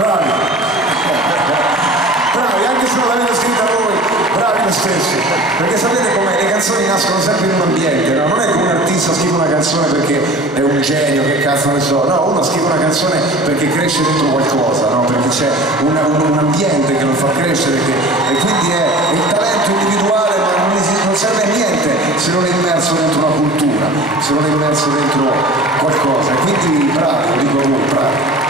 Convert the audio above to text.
bravi, bravi, anche se non l'avete scritta voi, bravi lo stesso, perché sapete com'è, le canzoni nascono sempre in un ambiente, no? Non è che un artista scrive una canzone perché è un genio, che cazzo ne so, no, uno scrive una canzone perché cresce dentro qualcosa, no? Perché c'è un ambiente che lo fa crescere, e quindi è il talento individuale, ma non serve a niente se non è immerso dentro una cultura, se non è immerso dentro qualcosa, e quindi bravi, lo dico a voi, bravi.